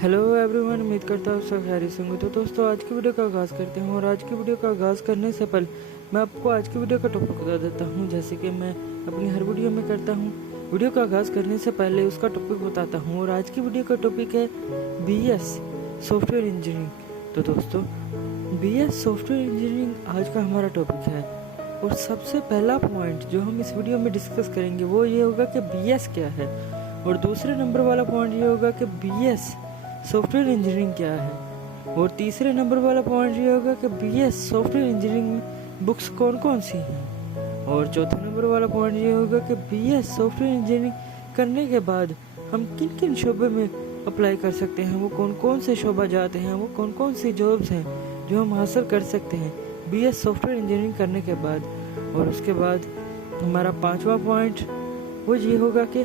Hello everyone, उम्मीद करता हूँ सब खैरियत से होंगे। तो दोस्तों, आज की वीडियो का आगाज़ करते हैं। और आज की वीडियो का आगाज़ करने से पहले मैं आपको आज की वीडियो का टॉपिक बता देता हूँ, जैसे कि मैं अपनी हर वीडियो में करता हूँ। वीडियो का आगाज़ करने से पहले उसका टॉपिक बताता हूँ। और आज की वीडियो का टॉपिक है BS सॉफ्टवेयर इंजीनियरिंग। तो दोस्तों, BS सॉफ्टवेयर इंजीनियरिंग आज का हमारा टॉपिक है। और सबसे पहला पॉइंट जो हम इस वीडियो में डिस्कस करेंगे वो ये होगा कि BS क्या है। और दूसरे नंबर वाला पॉइंट ये होगा कि BS सॉफ्टवेयर इंजीनियरिंग क्या है। और तीसरे नंबर वाला पॉइंट ये होगा कि BS सॉफ्टवेयर इंजीनियरिंग में बुक्स कौन कौन सी हैं। और चौथे नंबर वाला पॉइंट ये होगा कि BS सॉफ्टवेयर इंजीनियरिंग करने के बाद हम किन किन शोबे में अप्लाई कर सकते हैं, वो कौन कौन से शोबा जाते हैं, वो कौन कौन सी जॉब्स हैं जो हम हासिल कर सकते हैं BS सॉफ्टवेयर इंजीनियरिंग करने के बाद। और उसके बाद हमारा पांचवा पॉइंट वो ये होगा कि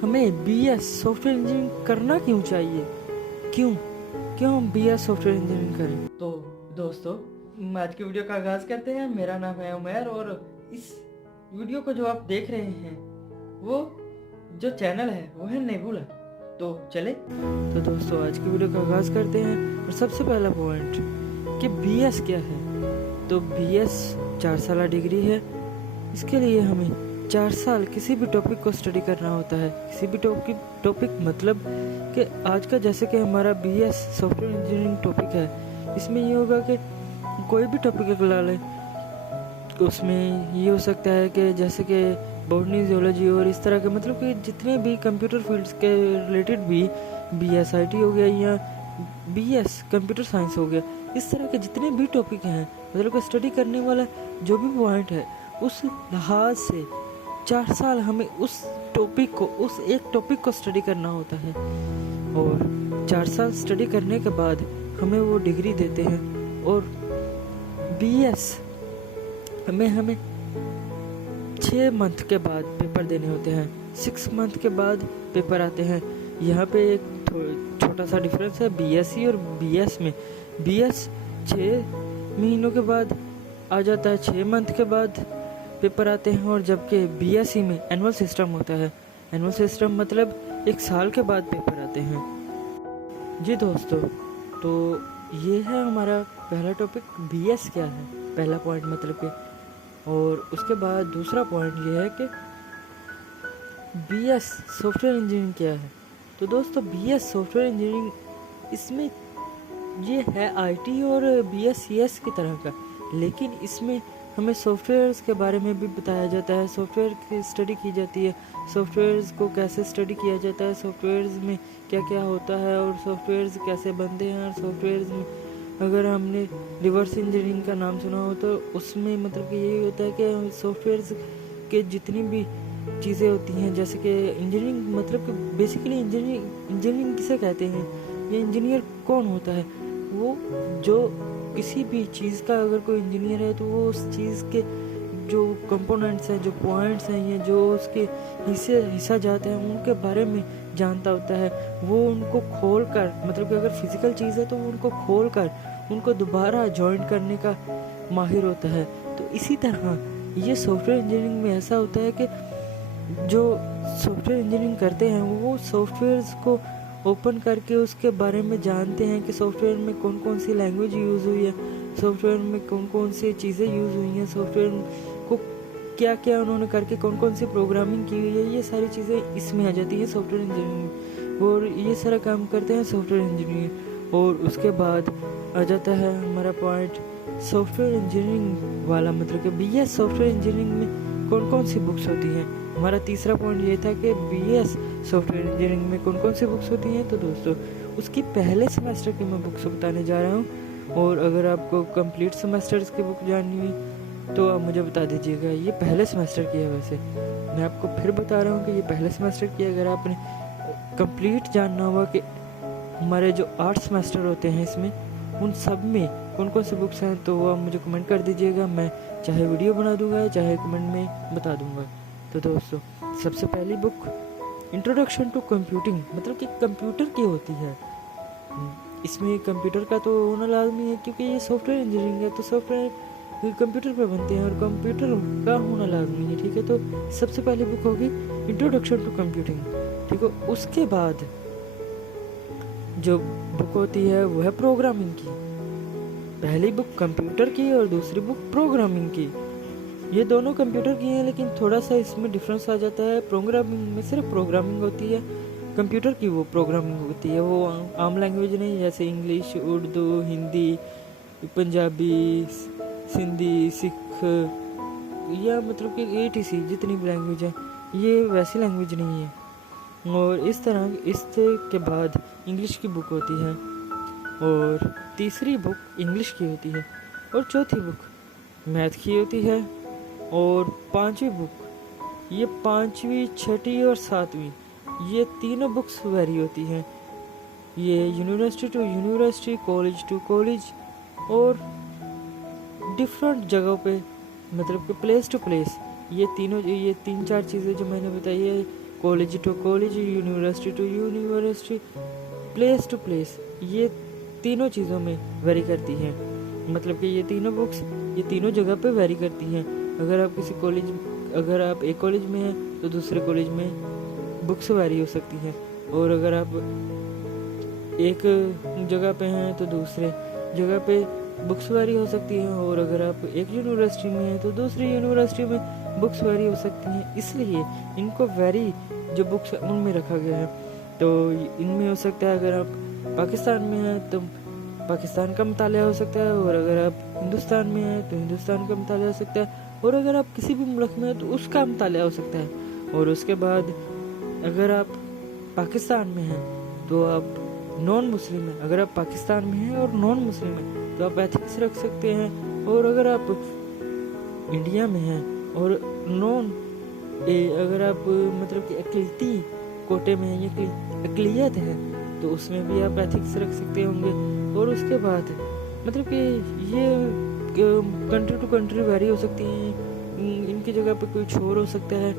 हमें BS सॉफ्टवेयर इंजीनियरिंग करना क्यों चाहिए, क्यों हम BS सॉफ्टवेयर इंजीनियरिंग करें। तो दोस्तों, आज की वीडियो का आगाज़ करते हैं। मेरा नाम है उमैर और इस वीडियो को जो आप देख रहे हैं वो जो चैनल है वो है नेबुला। तो चले, तो दोस्तों आज की वीडियो का आगाज़ करते हैं। और सबसे पहला पॉइंट कि BS क्या है। तो BS 4 साल डिग्री है। इसके लिए हमें 4 साल किसी भी टॉपिक को स्टडी करना होता है। किसी भी टॉपिक मतलब कि आज का जैसे कि हमारा BS सॉफ्टवेयर इंजीनियरिंग टॉपिक है, इसमें ये होगा कि कोई भी टॉपिक अगर लें उसमें ये हो सकता है कि जैसे कि बॉटनी, जियोलॉजी और इस तरह के, मतलब कि जितने भी कंप्यूटर फील्ड्स के रिलेटेड भी BSIT हो गया या BS कंप्यूटर साइंस हो गया, इस तरह के जितने भी टॉपिक हैं, मतलब कि स्टडी करने वाला जो भी पॉइंट है उस लिहाज से 4 साल हमें उस एक टॉपिक को स्टडी करना होता है। और 4 साल स्टडी करने के बाद हमें वो डिग्री देते हैं। और BS हमें 6 मंथ के बाद पेपर देने होते हैं। 6 मंथ के बाद पेपर आते हैं। यहाँ पे एक छोटा सा डिफरेंस है BSc और BS में। BS 6 महीनों के बाद आ जाता है, 6 मंथ के बाद पेपर आते हैं। और जबकि BSc में एनुअल सिस्टम होता है। एनुअल सिस्टम मतलब 1 साल के बाद पेपर आते हैं। जी दोस्तों, तो ये है हमारा पहला टॉपिक, BS क्या है, पहला पॉइंट मतलब कि। और उसके बाद दूसरा पॉइंट ये है कि BS सॉफ्टवेयर इंजीनियरिंग क्या है। तो दोस्तों, BS सॉफ्टवेयर इंजीनियरिंग इसमें ये है IT और BScs की तरह का, लेकिन इसमें हमें सॉफ्टवेयर्स के बारे में भी बताया जाता है। सॉफ्टवेयर की स्टडी की जाती है, सॉफ्टवेयर्स को कैसे स्टडी किया जाता है, सॉफ्टवेयर्स में क्या क्या होता है और सॉफ्टवेयर्स कैसे बनते हैं। और सॉफ्टवेयर्स में अगर हमने रिवर्स इंजीनियरिंग का नाम सुना हो तो उसमें मतलब कि यही होता है कि सॉफ्टवेयर्स के जितनी भी चीज़ें होती हैं, जैसे कि इंजीनियरिंग मतलब कि बेसिकली इंजीनियरिंग किसे कहते हैं, ये इंजीनियर कौन होता है, वो जो किसी भी चीज़ का अगर कोई इंजीनियर है तो वो उस चीज़ के जो कंपोनेंट्स हैं, जो पॉइंट्स हैं या जो उसके हिस्सा जाते हैं उनके बारे में जानता होता है। वो उनको खोल कर, मतलब कि अगर फिजिकल चीज़ है तो वो उनको खोल कर उनको दोबारा जॉइन करने का माहिर होता है। तो इसी तरह ये सॉफ्टवेयर इंजीनियरिंग में ऐसा होता है कि जो सॉफ्टवेयर इंजीनियरिंग करते हैं वो सॉफ्टवेयर्स को ओपन करके उसके बारे में जानते हैं कि सॉफ्टवेयर में कौन कौन सी लैंग्वेज यूज़ हुई है, सॉफ्टवेयर में कौन कौन सी चीज़ें यूज़ हुई हैं, सॉफ्टवेयर को क्या क्या उन्होंने करके कौन कौन सी प्रोग्रामिंग की हुई है। ये सारी चीज़ें इसमें आ जाती हैं सॉफ्टवेयर इंजीनियरिंग। और ये सारा काम करते हैं सॉफ्टवेयर इंजीनियर। और उसके बाद आ जाता है हमारा पॉइंट सॉफ्टवेयर इंजीनियरिंग वाला, मतलब कि BS सॉफ्टवेयर इंजीनियरिंग में कौन कौन सी बुक्स होती हैं। हमारा तीसरा पॉइंट ये था कि BS सॉफ्टवेयर इंजीनियरिंग में कौन कौन सी बुक्स होती हैं। तो दोस्तों, उसकी पहले सेमेस्टर की मैं बुक्स बताने जा रहा हूँ। और अगर आपको कंप्लीट सेमेस्टर्स की बुक जाननी हुई तो आप मुझे बता दीजिएगा। ये पहले सेमेस्टर की है, वैसे मैं आपको फिर बता रहा हूँ कि ये पहले सेमेस्टर की है। अगर आपने कंप्लीट जानना हुआ कि हमारे जो 8 सेमेस्टर होते हैं इसमें उन सब में कौन कौन सी बुक्स हैं, तो वो आप मुझे कमेंट कर दीजिएगा। मैं चाहे वीडियो बना दूंगा चाहे कमेंट में बता दूंगा। तो दोस्तों, सबसे पहली बुक इंट्रोडक्शन टू कंप्यूटिंग, मतलब कि कंप्यूटर की होती है। इसमें कंप्यूटर का तो होना लाजमी है क्योंकि ये सॉफ्टवेयर इंजीनियरिंग है, तो सॉफ्टवेयर कंप्यूटर पे बनते हैं और कंप्यूटर का होना लाजमी है। ठीक है, तो सबसे पहली बुक होगी इंट्रोडक्शन टू कंप्यूटिंग। ठीक है, उसके बाद जो बुक होती है वो है प्रोग्रामिंग की। पहली बुक कंप्यूटर की और दूसरी बुक प्रोग्रामिंग की। ये दोनों कंप्यूटर की हैं, लेकिन थोड़ा सा इसमें डिफरेंस आ जाता है। प्रोग्रामिंग में सिर्फ प्रोग्रामिंग होती है, कंप्यूटर की वो प्रोग्रामिंग होती है। वो आम लैंग्वेज नहीं, जैसे इंग्लिश, उर्दू, हिंदी, पंजाबी, सिंधी, सिख, या मतलब कि ATC जितनी भी लैंग्वेज है, ये वैसी लैंग्वेज नहीं है। और इस तरह इसके बाद इंग्लिश की बुक होती है, और तीसरी बुक इंग्लिश की होती है, और चौथी बुक मैथ की होती है, और पांचवी बुक, ये पांचवी, छठी और सातवीं, ये तीनों बुक्स वेरी होती हैं। ये university to university, college to college, और डिफरेंट जगहों पे, मतलब कि प्लेस टू प्लेस, ये तीन चार चीज़ें जो मैंने बताई है, college to college, university to university, place to place, ये तीनों चीज़ों में वेरी करती हैं। मतलब कि ये तीनों बुक्स ये तीनों जगह पे वेरी करती हैं। अगर आप एक कॉलेज में हैं तो दूसरे कॉलेज में बुक्स वेरी हो सकती हैं, और अगर आप एक जगह पे हैं तो दूसरे जगह पे बुक्स वेरी हो सकती हैं, और अगर आप एक यूनिवर्सिटी में हैं तो दूसरी यूनिवर्सिटी में बुक्स वेरी हो सकती हैं। इसलिए इनको वेरी जो बुक्स उनमें रखा गया है। तो इनमें हो सकता है, अगर आप पाकिस्तान में हैं तो पाकिस्तान का मुतालिया हो सकता है, और अगर आप हिंदुस्तान में हैं तो हिंदुस्तान का मुतालिया हो सकता है, और अगर आप किसी भी मुल्क में हैं तो उसका मुतालिया हो सकता है। और उसके बाद अगर आप पाकिस्तान में हैं तो आप नॉन मुस्लिम हैं। अगर आप पाकिस्तान में हैं और नॉन मुस्लिम हैं तो आप एथिक्स रख सकते हैं। और अगर आप इंडिया में हैं और अगर आप मतलब कि अक़लियती कोटे में हैं या अक़लियत है तो उसमें भी आप एथिक्स रख सकते होंगे। और उसके बाद मतलब कि ये कंट्री टू कंट्री वेरी हो सकती हैं, इनकी जगह पे कुछ और हो सकता है,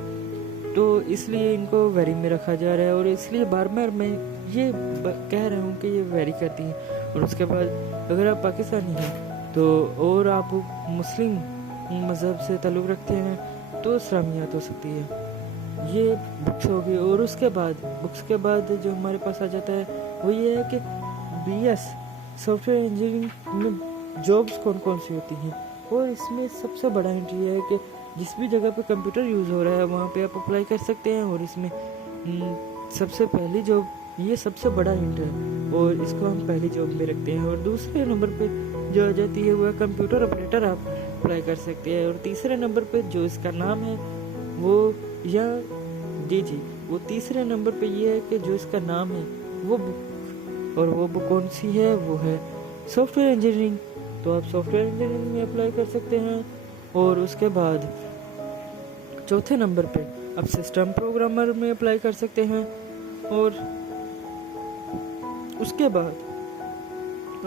तो इसलिए इनको वेरी में रखा जा रहा है। और इसलिए बार बार मैं ये कह रहा हूँ कि ये वेरी करती हैं। और उसके बाद अगर आप पाकिस्तानी हैं तो और आप मुस्लिम मज़हब से ताल्लुक़ रखते हैं तो इस्लामियात हो सकती है। ये बुक्स होगी। और उसके बाद बुक्स के बाद जो हमारे पास आ जाता है वो ये है कि BS सॉफ्टवेयर इंजीनियरिंग में जॉब्स कौन कौन सी होती हैं। और इसमें सबसे बड़ा हिंट ये है कि जिस भी जगह पे कंप्यूटर यूज़ हो रहा है वहाँ पे आप अप्लाई कर सकते हैं। और इसमें सबसे पहली जॉब, ये सबसे बड़ा हिंट है, और इसको हम पहली जॉब में रखते हैं। और दूसरे नंबर पे जो आ जाती है वो है कंप्यूटर ऑपरेटर, आप अप्लाई कर सकते हैं। और तीसरे नंबर पे जो इसका नाम है वो वो तीसरे नंबर पे ये है कि जो इसका नाम है वो बुक, और वो बुक कौन सी है, वो है सॉफ्टवेयर इंजीनियरिंग। तो आप सॉफ्टवेयर इंजीनियरिंग में अप्लाई कर सकते हैं। और उसके बाद चौथे नंबर पे आप सिस्टम प्रोग्रामर में अप्लाई कर सकते हैं। और उसके बाद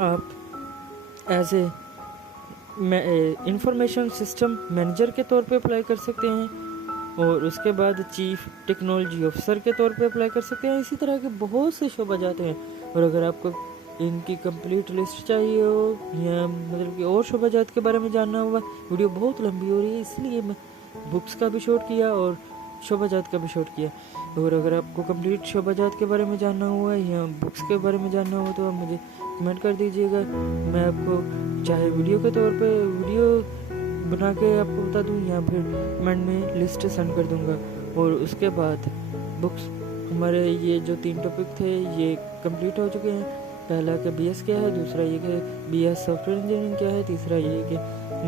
आप as a information system manager के तौर पे अप्लाई कर सकते हैं। और उसके बाद चीफ टेक्नोलॉजी ऑफिसर के तौर पे अप्लाई कर सकते हैं। इसी तरह के बहुत से शोबा जाते हैं। और अगर आपको इनकी कंप्लीट लिस्ट चाहिए हो या मतलब कि और शोबा जात के बारे में जानना होगा, वीडियो बहुत लंबी हो रही है इसलिए मैं बुक्स का भी शॉर्ट किया और शोबा जात का भी शॉर्ट किया। और अगर आपको कंप्लीट शोबा जात के बारे में जानना हुआ या बुक्स के बारे में जानना हुआ तो आप मुझे कमेंट कर दीजिएगा। मैं आपको चाहे वीडियो के तौर पे वीडियो बना के आपको बता दूं या फिर कमेंट में लिस्ट सेंड कर दूंगा। और उसके बाद बुक्स हमारे ये जो 3 टॉपिक थे ये कंप्लीट हो चुके हैं। पहला कि BS क्या है, दूसरा ये कि BS सॉफ्टवेयर इंजीनियरिंग क्या है, तीसरा ये कि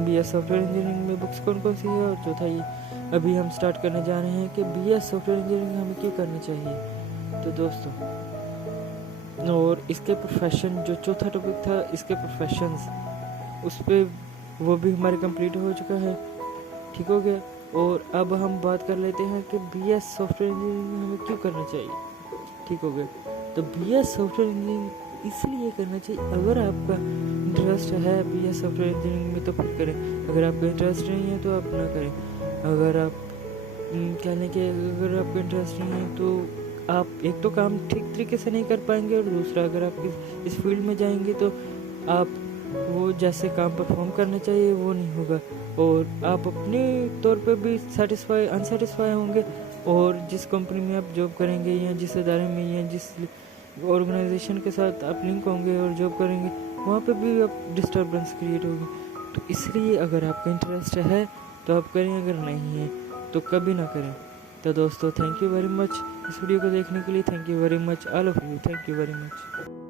BS सॉफ्टवेयर इंजीनियरिंग में बुक्स कौन कौन सी है, और चौथा ये अभी हम स्टार्ट करने जा रहे हैं कि BS सॉफ्टवेयर इंजीनियरिंग हमें क्यों करनी चाहिए। तो दोस्तों, और इसके प्रोफेशन जो चौथा टॉपिक था इसके प्रोफेशंस, उस पर वो भी हमारे कंप्लीट हो चुका है, ठीक हो गया। और अब हम बात कर लेते हैं कि BS सॉफ्टवेयर इंजीनियरिंग हमें क्यों करना चाहिए, ठीक हो गया। तो BS सॉफ्टवेयर इंजीनियरिंग इसलिए करना चाहिए, अगर आपका इंटरेस्ट है BS सॉफ्टवेयर इंजीनियरिंग में तो फिर करें, अगर आपका इंटरेस्ट नहीं है तो आप ना करें। अगर आप कहने के अगर आपका इंटरेस्ट नहीं है तो आप एक तो काम ठीक तरीके से नहीं कर पाएंगे, और दूसरा अगर आप इस फील्ड में जाएंगे तो आप वो जैसे काम परफॉर्म करना चाहिए वो नहीं होगा, और आप अपने तौर पे भी अनसेटिस्फाई होंगे। और जिस कंपनी में आप जॉब करेंगे या जिस इदारे में या जिस ऑर्गेनाइजेशन के साथ आप लिंक होंगे और जॉब करेंगे, वहाँ पे भी आप डिस्टर्बेंस क्रिएट होगी। तो इसलिए अगर आपका इंटरेस्ट है तो आप करें, अगर नहीं है तो कभी ना करें। तो दोस्तों थैंक यू वेरी मच इस वीडियो को देखने के लिए। Thank you very much all of you, thank you very much.